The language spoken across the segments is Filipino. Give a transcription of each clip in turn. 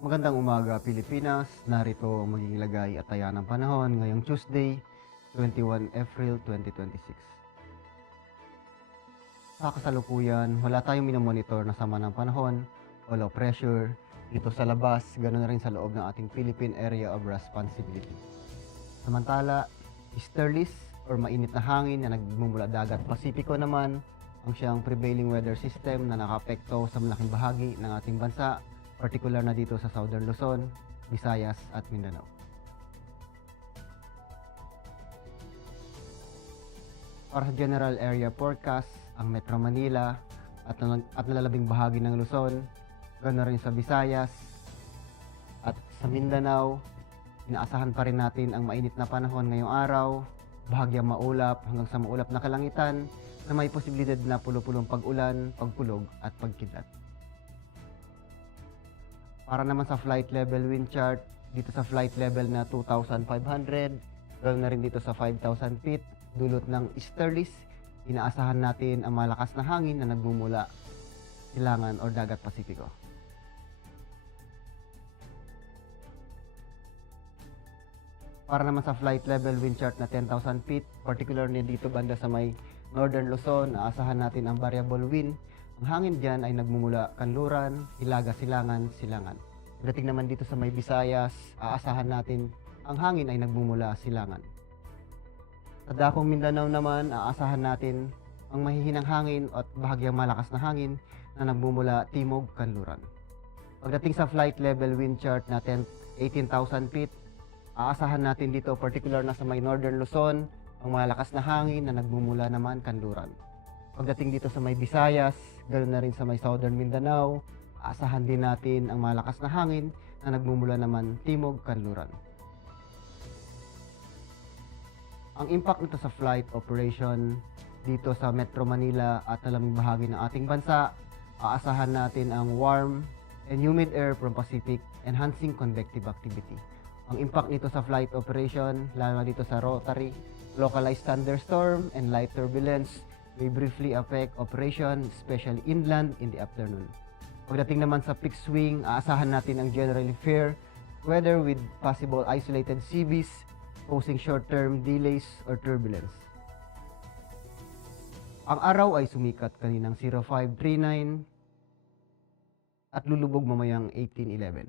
Magandang umaga, Pilipinas. Narito ang magiging lagay at taya ng panahon ngayong Tuesday, 21 April 2026. Sa kasalukuyan, wala tayong minomonitor na sama ng panahon o low pressure dito sa labas, ganoon na rin sa loob ng ating Philippine Area of Responsibility. Samantala, easterlies or mainit na hangin na nagmumula dagat Pasipiko naman ang siyang prevailing weather system na nakapekto sa malaking bahagi ng ating bansa, partikular na dito sa Southern Luzon, Visayas at Mindanao. Para sa general area forecast, ang Metro Manila at nalalabing bahagi ng Luzon, ganoon rin sa Visayas at sa Mindanao, inaasahan pa rin natin ang mainit na panahon ngayong araw, bahagyang maulap hanggang sa maulap na kalangitan na may posibilidad na pulo-pulong pag-ulan, pagkulog at pagkidlat. Para naman sa flight level wind chart, dito sa flight level na 2,500, ganoon na rin dito sa 5,000 feet, dulot ng easterlies, inaasahan natin ang malakas na hangin na nagmumula silangan o dagat Pasipiko. Para naman sa flight level wind chart na 10,000 feet, particularly dito banda sa may Northern Luzon, aasahan natin ang variable wind. Ang hangin dyan ay nagmumula Kanluran, Hilaga, Silangan, Silangan. Pagdating naman dito sa may Visayas, aasahan natin ang hangin ay nagmumula Silangan. Sa Dakong Mindanao naman, aasahan natin ang mahihinang hangin at bahagyang malakas na hangin na nagmumula Timog, Kanluran. Pagdating sa flight level wind chart na 18,000 feet, aasahan natin dito particular na sa may Northern Luzon, ang malakas na hangin na nagmumula naman Kanluran. Pagdating dito sa may Visayas, ganoon na rin sa may Southern Mindanao, aasahan din natin ang malakas na hangin na nagmumula naman Timog, Kanluran. Ang impact nito sa flight operation dito sa Metro Manila at nalaming bahagi ng ating bansa, aasahan natin ang warm and humid air from Pacific enhancing convective activity. Ang impact nito sa flight operation, lalo na dito sa rotary, localized thunderstorm and light turbulence may briefly affect operation, especially inland in the afternoon. Pagdating naman sa peak swing, aasahan natin ang generally fair weather with possible isolated CBs posing short-term delays or turbulence. Ang araw ay sumikat kaninang 0539 at lulubog mamayang 1811.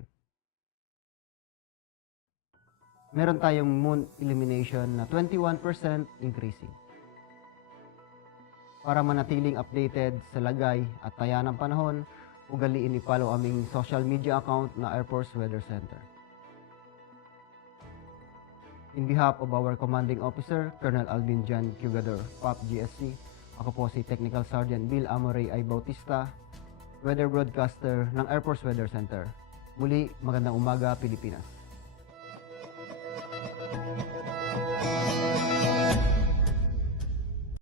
Meron tayong moon illumination na 21% increasing. Para manatiling updated sa lagay at taya ng panahon, ugaliin i-follow aming social media account na Air Force Weather Center. In behalf of our Commanding Officer, Colonel Alvin Jan Cugador, PAP GSC, ako po si Technical Sergeant Bill Amoray I. Bautista, Weather Broadcaster ng Air Force Weather Center. Muli, magandang umaga, Pilipinas.